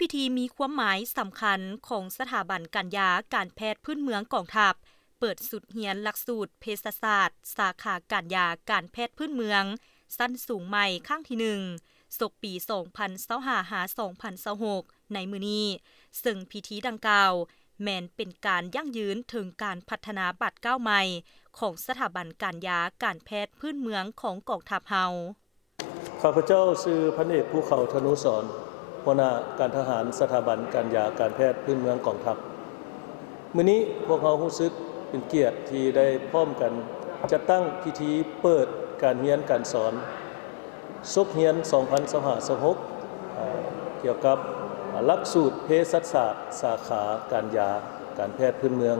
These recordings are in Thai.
พิธีมีความหมายสำคัญของสถาบันการยาการแพทย์พื้นเมืองกองทัพเปิดสุดเรียนหลักสูตรเภสัชศาสตร์สาขาการยาการแพทย์พื้นเมืองสั้นสูงใหม่ข้างที่1ศกปี2025-2026ในมื้อนี้ซึ่งพิธีดังกล่าวแม้นเป็นการยั่งยืนถึงการพัฒนาบัตรก้าวใหม่ของสถาบันการยาการแพทย์พื้นเมืองของกองทัพเฮาข้าพเจ้าชื่อพันเอกภูเขาธนุสรณ์หัวหน้าการทหารสถาบันการยาการแพทย์พื้นเมืองกองทัพมื้อนี้พวกเรารู้สึกเป็นเกียรติที่ได้พร้อมกันจัดตั้งพิธีเปิดการเรียนการสอนศกเรียน2025-26เกี่ยวกับหลักสูตรเภสัชศาสตร์สาขาการยาการแพทย์พื้นเมือง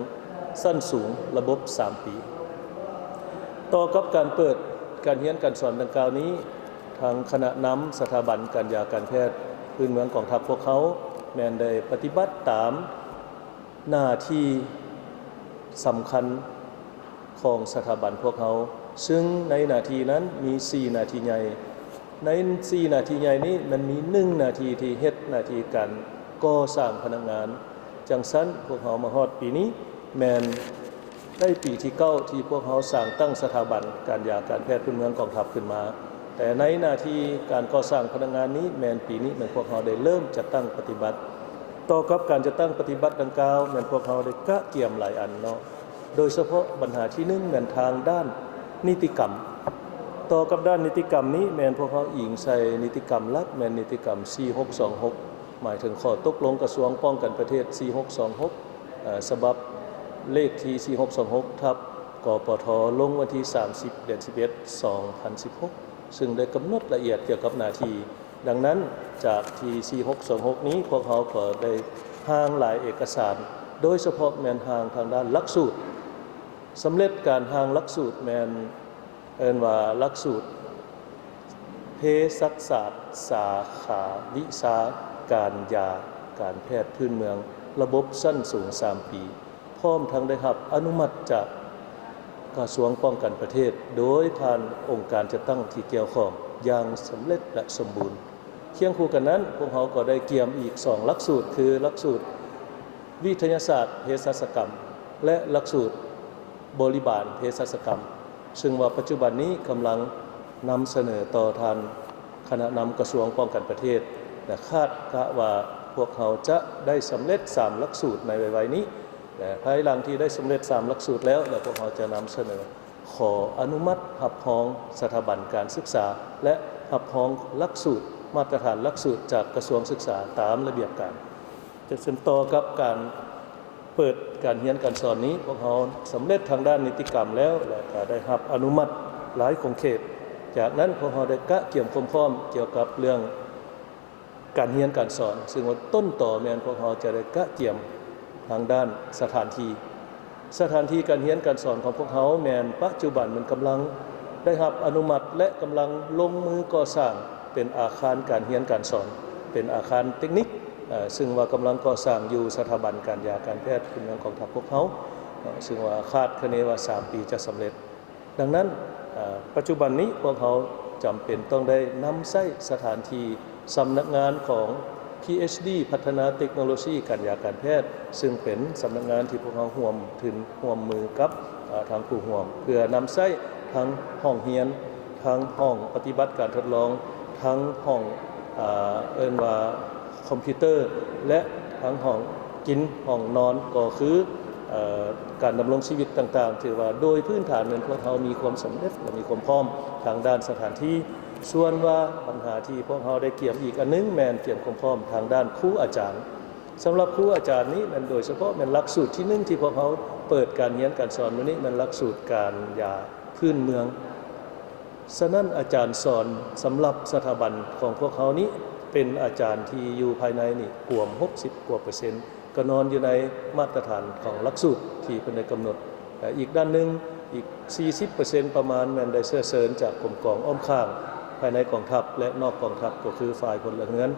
สั้นสูงระบบ3ปีต่อกับการเปิดการเรียนการสอนดังกล่าวนี้ทางคณะนำสถาบันการยาการแพทย์พื้นเมืองกองทัพพวกเขาแม้นได้ปฏิบัติตามหน้าที่สำคัญของสถาบันพวกเขาซึ่งในหน้าที่นั้นมี4หน้าที่ใหญ่ใน4หน้าที่ใหญ่นี้มันมี1หน้าที่ที่เฮ็ดหน้าที่การก่อสร้างพนักงานจังซั่นพวกเขามาฮอดปีนี้แม้นได้ปีที่9ที่พวกเขาสร้างตั้งสถาบันการยาการแพทย์พื้นเมืองกองทัพขึ้นมาแต่ในหน้าที่การก่อสร้างพนักงานนี้แม้นปีนี้แม้นพวกเขาได้เริ่มจัดตั้งปฏิบัติต่อกับการจัดตั้งปฏิบัติดังกล่าวแม้นพวกเขาได้กะเกี่ยมหลายอันเนาะโดยเฉพาะปัญหาที่1แม้นทางด้านนิติกรรมต่อกับด้านนิติกรรมนี้แม้นพวกเขาอิงใส่นิติกรรมหลักแม้นนิติกรรม4626หมายถึงข้อตกลงกระทรวงป้องกันประเทศ4626ฉบับเลขที่4626ทับกปทลงวันที่30เดือน11 2016ซึ่งได้กำหนดละเอียดเกี่ยวกับหน้าที่ดังนั้นจากที่4626นี้พวกเขาก็ได้ห่างหลายเอกสารโดยเฉพาะแม้นห่างทางด้านหลักสูตรสำเร็จการห่างหลักสูตรแม้นเอิ้นว่าหลักสูตรเภสัชศาสตร์สาขาวิชาการยาการแพทย์พื้นเมืองระบบสั้นสูง3ปีพร้อมทั้งได้รับอนุมัติจากกระทรวงป้องกันประเทศโดยผ่านองค์การจัดตั้งที่เกี่ยวข้องอย่างสำเร็จและสมบูรณ์เคียงคู่กันนั้นพวกเขาก็ได้เกี่ยมอีก2หลักสูตรคือหลักสูตรวิทยาศาสตร์เภสัชกรรมและหลักสูตรบริบาลเภสัชกรรมซึ่งว่าปัจจุบันนี้กำลังนำเสนอต่อทางคณะนำกระทรวงป้องกันประเทศและคาดว่าพวกเขาจะได้สำเร็จ3หลักสูตรในไวๆนี้และภายหลังที่ได้สำเร็จ3หลักสูตรแล้วพวกเขาจะนำเสนอขออนุมัติรับรองสถาบันการศึกษาและรับรองหลักสูตรมาตรฐานหลักสูตรจากกระทรวงศึกษาตามระเบียบการจะเชื่อมต่อกับการเปิดการเรียนการสอนนี้พวกเขาสำเร็จทางด้านนิติกรรมแล้วและก็ได้รับอนุมัติหลายของเขตจากนั้นพวกเขาได้กะเกี่ยมความพร้อมเกี่ยวกับเรื่องการเรียนการสอนซึ่งว่าต้นต่อแม้นพวกเขาจะได้กะเกี่ยมทางด้านสถานที่การเรียนการสอนของพวกเขาแม้นปัจจุบันมันกำลังได้รับอนุมัติและกำลังลงมือก่อสร้างเป็นอาคารการเรียนการสอนเป็นอาคารเทคนิคซึ่งว่ากำลังก่อสร้างอยู่สถาบันการยาการแพทย์พื้นเมืองกองทัพพวกเขาซึ่งว่าคาดคะเนว่า3ปีจะสำเร็จดังนั้นปัจจุบันนี้พวกเขาจำเป็นต้องได้นำใช้สถานที่สำนักงานของ PhD พัฒนาเทคโนโลยีการยาการแพทย์ซึ่งเป็นสำนักงานที่พวกเขาร่วมมือกับทางผู้ร่วมเพื่อนำใช้ทั้งห้องเรียนทั้งห้องปฏิบัติการทดลองทั้งห้องเอิ้นว่าคอมพิวเตอร์และทั้งห้องกินห้องนอนก็คือการดำรงชีวิตต่างๆถือว่าโดยพื้นฐานนั้นพวกเขามีความสำเร็จและมีความพร้อมทางด้านสถานที่ส่วนว่าปัญหาที่พวกเขาได้เกี่ยมอีกอันนึงแม่นเกี่ยมความพร้อมทางด้านครูอาจารย์สำหรับครูอาจารย์นี้มันโดยเฉพาะมันหลักสูตรที่1ที่พวกเขาเปิดการเรียนการสอนวันนี้มันหลักสูตรการยาพื้นเมืองฉะนั้นอาจารย์สอนสำหรับสถาบันของพวกเขานี้เป็นอาจารย์ที่อยู่ภายในนี่กว่า60กว่า%ก็นอนอยู่ในมาตรฐานของหลักสูตรที่เป็นได้กำหนดอีกด้านนึงอีก 40% ประมาณแม่นได้เสริญจากกรมกองอ้อมข้างภายในกองทัพและนอกกองทัพก็คือฝ่ายพลเรือน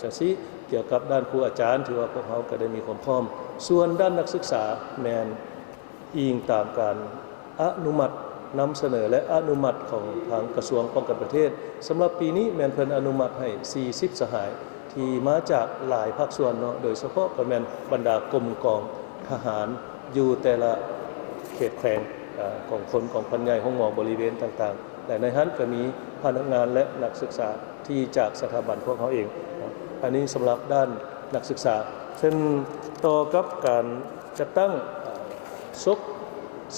จังซี่เกี่ยวกับด้านครูอาจารย์ถือว่าพวกเขาก็ได้มีความพร้อมส่วนด้านนักศึกษาแม่นอิงตามการอนุมัตินำเสนอและอนุมัติของทางกระทรวงป้องกันประเทศสำหรับปีนี้แม่นเพิ่นอนุมัติให้40สหายท ที่มาจากหลายภาคส่วนเนาะโดยเฉพาะก็แม่นบรรดากรมกองทหารอยู่แต่ละเขตแขวงของคนของพันใหญ่ห้องหมอบริเวณต่างๆแต่ในนั้นก็มีพนักงานและนักศึกษาที่จากสถาบันพวกเขาเองอันนี้สำหรับด้านนักศึกษาซึ่งต่อกับการจัดตั้งซก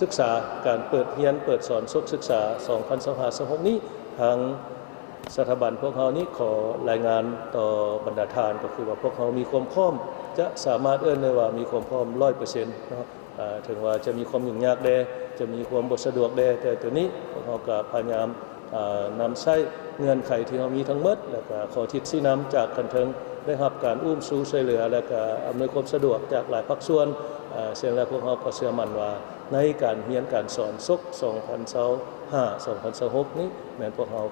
ศึกษาการเปิดเรียนเปิดสอนซกศึกษา 2025-26 นี้ทางสถาบันพวกเขานี้ขอรายงานต่อบรรดาทานก็คือว่าพวกเขามีความพร้อมจะสามารถเอื้อนได้ว่ามีความพร้อม 100% เนาะถึงว่าจะมีความยุ่งยากได้จะมีความบ่สะดวกได้แต่ตัวนี้พวกเขาก็พยายามนำใช้เงื่อนไขที่เขามีทั้งหมดแล้วก็ขอทิศชี้นำจากกันเทิงได้รับการอุ้มสู้ช่วยเหลือและก็อำนวยความสะดวกจากหลายภาคส่วนเสียงแล้วพวกเขาก็เชื่อมั่นว่าในการเรียนการสอนซก 2025-2026 นี้แม้นพวกเขา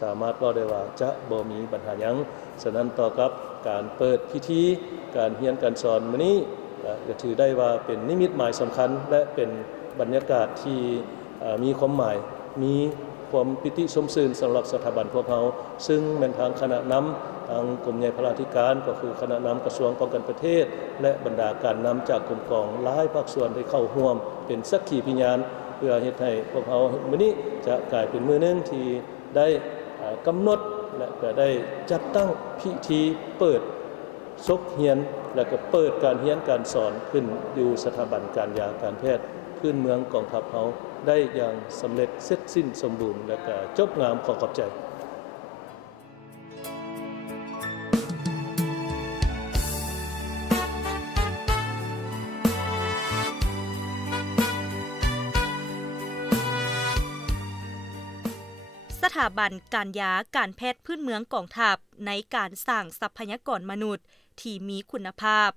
สามารถบอกได้ว่าจะบ่มีปัญหาหยังฉะนั้นต่อกับการเปิดพิธีการเรียนการสอนมื้อนี้ก็ถือได้ว่าเป็นนิมิตหมายสำคัญและเป็นบรรยากาศที่มีความหมายมีความปิติสมชื่นสำหรับสถาบันพวกเขาซึ่งเป็นทางคณะนำทางกรมใหญ่พระราธิการก็คือคณะนำกระทรวงป้องกันประเทศและบรรดาการนำจากกรมกองหลายภาคส่วนได้เข้าร่วมเป็นสักขีพยานเพื่อเฮ็ดให้พวกเขามื้อนี้จะกลายเป็นมื้อนึงที่ได้กำหนดและก็ได้จัดตั้งพิธีเปิดซกเรียนและก็เปิดการเรียนการสอนขึ้นอยู่สถาบันการยาการแพทย์พื้นเมืองกองทัพเขาได้อย่างสำเร็จเสร็จสิ้นสมบูรณ์และก็จบงามขอขอบใจสถาบันการยาการแพทย์พื้นเมืองกองทัพในการสร้างทรัพยากรมนุษย์ที่มีคุณภาพ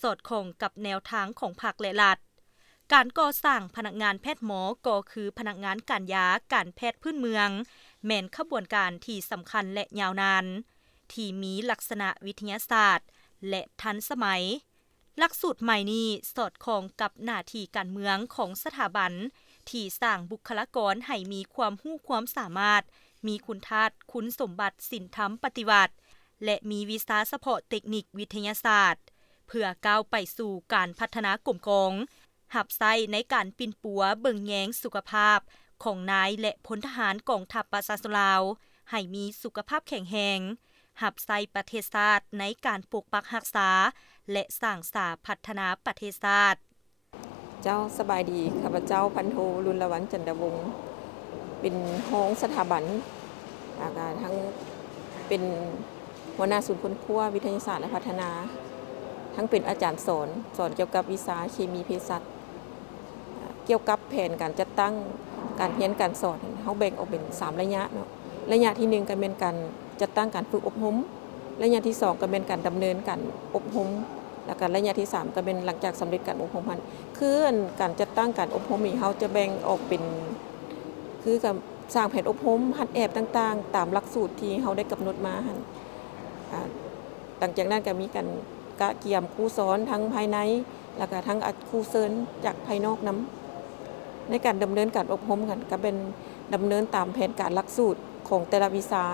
สอดคล้องกับแนวทางของภาคและรัฐการก่อสร้างพนักงานแพทย์หมอก็คือพนักงานการยาการแพทย์พื้นเมืองแม่นขบวนการที่สำคัญและยาวนานที่มีลักษณะวิทยาศาสตร์และทันสมัยหลักสูตรใหม่นี้สอดคล้องกับหน้าที่การเมืองของสถาบันที่สร้างบุคลากรให้มีความรู้ความสามารถมีคุณธาตุคุณสมบัติศีลธรรมปฏิบัติและมีวิชาเฉพาะเทคนิควิทยาศาสตร์เพื่อก้าวไปสู่การพัฒนากรมกองหับไส้ในการปิ่นปัวเบิ่งแยงสุขภาพของนายและพลทหารกองทัพประชาชนลาวให้มีสุขภาพแข็งแรงหับไส้ประเทศชาติในการปกปักรักษาและสร้างสาพัฒนาประเทศชาติเจ้าสบายดีข้าพเจ้าพันโทรุลวรรณจันทวงศ์เป็นห้องสถาบันทั้งเป็นหัวหน้าศูนย์ค้นคว้าวิทยาศาสตร์และพัฒนาทั้งเป็นอาจารย์สอนเกี่ยวกับวิชาเคมีเภสัชเกี่ยวกับแผนการจัดตั้งการเรียนการสอนเขาแบ่งออกเป็น3ระยะเนาะระยะที่1ก็เป็นการจัดตั้งการฝึกอบรมระยะที่2ก็เป็นการดำเนินการอบรมแล้วก็ระยะที่3ก็เป็นหลังจากสำเร็จการอบรมพันคือการจัดตั้งการอบรมนี้เขาจะแบ่งออกเป็นคือกับสร้างแผนอบรมหัดแอบต่างๆตามหลักสูตรที่เขาได้กำหนดมาหลังจากนั้นก็มีการกะเกี่ยมครูสอนทั้งภายในแล้วก็ทั้งครูเซิร์นจากภายนอกนำในการดำเนินการอบรมกันก็เป็นดำเนินตามแผนการหลักสูตรของแต่ละวิชา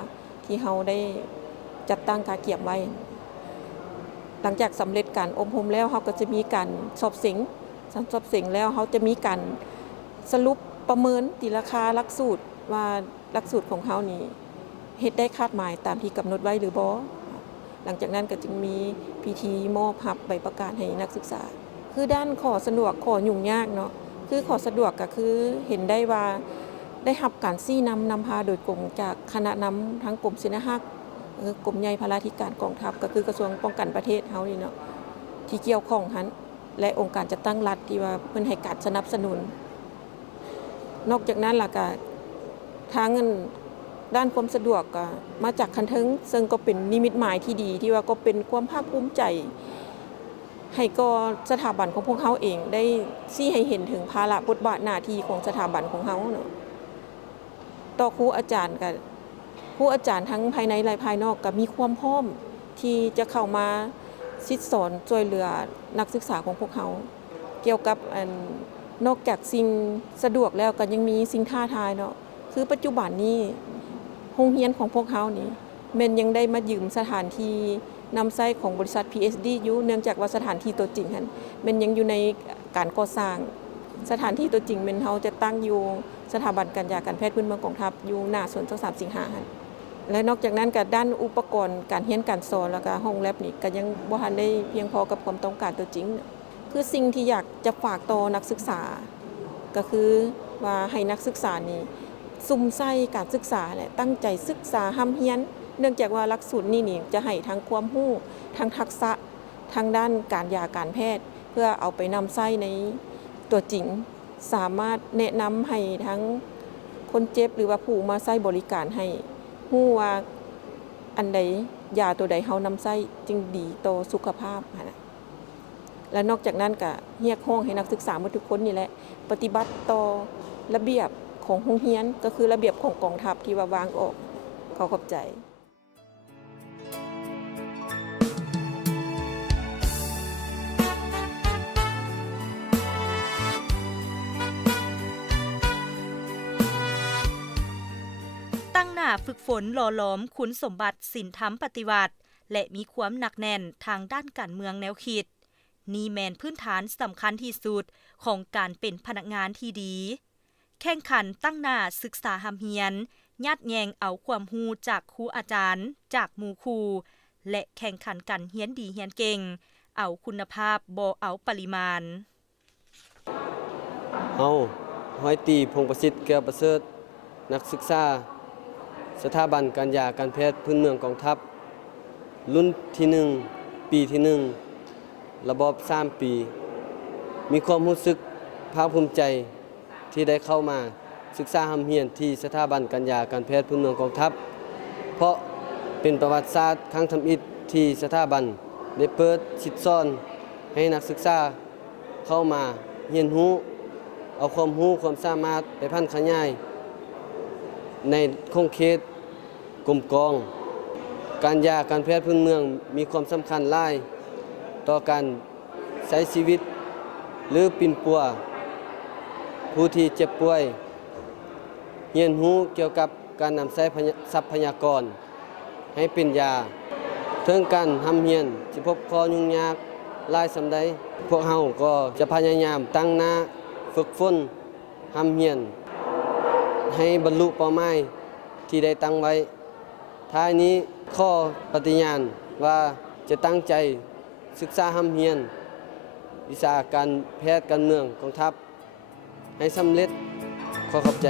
ที่เขาได้จัดตั้งกะเกี่ยมไว้หลังจากสำเร็จการอบรมแล้วเขาก็จะมีการสอบเสียงแล้วเขาจะมีการสรุปประเมินตีราคาหลักสูตรว่าหลักสูตรของเขานี่เฮ็ดได้คาดหมายตามที่กำหนดไว้หรือบ่หลังจากนั้นก็จึงมีพิธีมอบหับใบประกาศให้นักศึกษาคือด้านขอสะดวกขอยุ่งยากเนาะคือขอสะดวกก็คือเห็นได้ว่าได้รับการซี่นำพาโดยกรมจากคณะนำทั้งกรมศิลปากรมใหญ่พระราธิการกองทัพก็คือกระทรวงป้องกันประเทศเฮานี่เนาะที่เกี่ยวข้องหันและองค์การจัดตั้งรัฐที่ว่าเพิ่นให้การสนับสนุนนอกจากนั้นล่ะก็ทางด้านความสะดวกก็มาจากคันถึงซึ่งก็เป็นนิมิตหมายที่ดีที่ว่าก็เป็นความภาคภูมิใจให้ก็สถาบันของพวกเขาเองได้ชี้ให้เห็นถึงภาระบทบาทหน้าที่ของสถาบันของเขาเนาะต่อครูอาจารย์กับผู้อาจารย์ทั้งภายในและภายนอกก็มีความพร้อมที่จะเข้ามาชิดสอนช่วยเหลือนักศึกษาของพวกเขาเกี่ยวกับนอกจากสิ่งสะดวกแล้วก็ยังมีสิ่งท้าทายเนาะคือปัจจุบันนี้โรงเรียนของพวกเขานี่แม่นยังได้มายืมสถานที่ นำไส้ของบริษัท PSD อยู่เนื่องจากว่าสถานที่ตัวจริงนั้นมันยังอยู่ในการก่อสร้างสถานที่ตัวจริงมันเฮาจะตั้งอยู่สถาบันการยาการแพทย์พื้นเมืองกองทัพอยู่หน้าสวน23สิงหาคมและนอกจากนั้นก็ด้านอุปกรณ์การเรียนการสอนแล้วก็ห้องแลบนี่ก็ยังบ่ทันได้เพียงพอกับความต้องการตัวจริงคือสิ่งที่อยากจะฝากต่อนักศึกษาก็คือว่าให้นักศึกษานี่ซุ่มไส้การศึกษาและตั้งใจศึกษาห้ำเฮียนเนื่องจากว่าหลักสูตรนี่จะให้ทั้งความรู้ทั้งทักษะทางด้านการยาการแพทย์เพื่อเอาไปนำไส้ในตัวจริงสามารถแนะนำให้ทั้งคนเจ็บหรือว่าผู้มาไส้บริการให้รู้ว่าอันใดยาตัวใดเฮานำไส้จึงดีต่อสุขภาพนะและนอกจากนั้นก็เรียกร้องให้นักศึกษาทุกคนนี่แหละปฏิบัติต่อระเบียบของโรงเรียนก็คือระเบียบของกองทัพที่ว่าวางออกขอบใจตั้งหน้าฝึกฝนหล่อหลอมคุณสมบัติศีลธรรมปฏิบัติและมีความหนักแน่นทางด้านการเมืองแนวคิดนี่แม่นพื้นฐานสำคัญที่สุดของการเป็นพนักงานที่ดีแข่งขันตั้งหน้าศึกษาหำเฮียนญาติแยงเอาความรู้จากครูอาจารย์จากหมู่ครูและแข่งขันกันเฮียนดีเฮียนเก่งเอาคุณภาพบ่เอาปริมาณเฮาห้อยตีพงประสิทธิ์แก้วประเสริฐนักศึกษาสถาบันการยาการแพทย์พื้นเมืองกองทัพรุ่นที่1ปีที่1ระบอบ3ปีมีความรู้สึกภาคภูมิใจที่ได้เข้ามาศึกษาหำเฮียนที่สถาบันการยาการแพทย์พื้นเมืองกองทัพเพราะเป็นประวัติศาสตร์ครั้งทำอิฐที่สถาบันได้เปิดสิทธิ์ซ่อนให้นักศึกษาเข้ามาเรียนรู้เอาความรู้ความสามารถไปพัฒนาขยายในคงเขตกลมกองการยาการแพทย์พื้นเมืองมีความสำคัญหลายต่อการใช้ชีวิตหรือปิ่นปัวผู้ที่เจ็บป่วยเรียนรู้เกี่ยวกับการนำใช้ทรัพยากรให้เป็นยาเทิงการทำเรียนสิพบข้อยุ่งยากหลายสำใดพวกเฮาก็จะพยายามตั้งหน้าฝึกฝนทำเรียนให้บรรลุเป้าหมายที่ได้ตั้งไว้ท้ายนี้ข้อปฏิญาณว่าจะตั้งใจศึกษาทำเรียนวิชาการแพทย์การเมืองกองทัพให้สำเร็จขอขอบใจ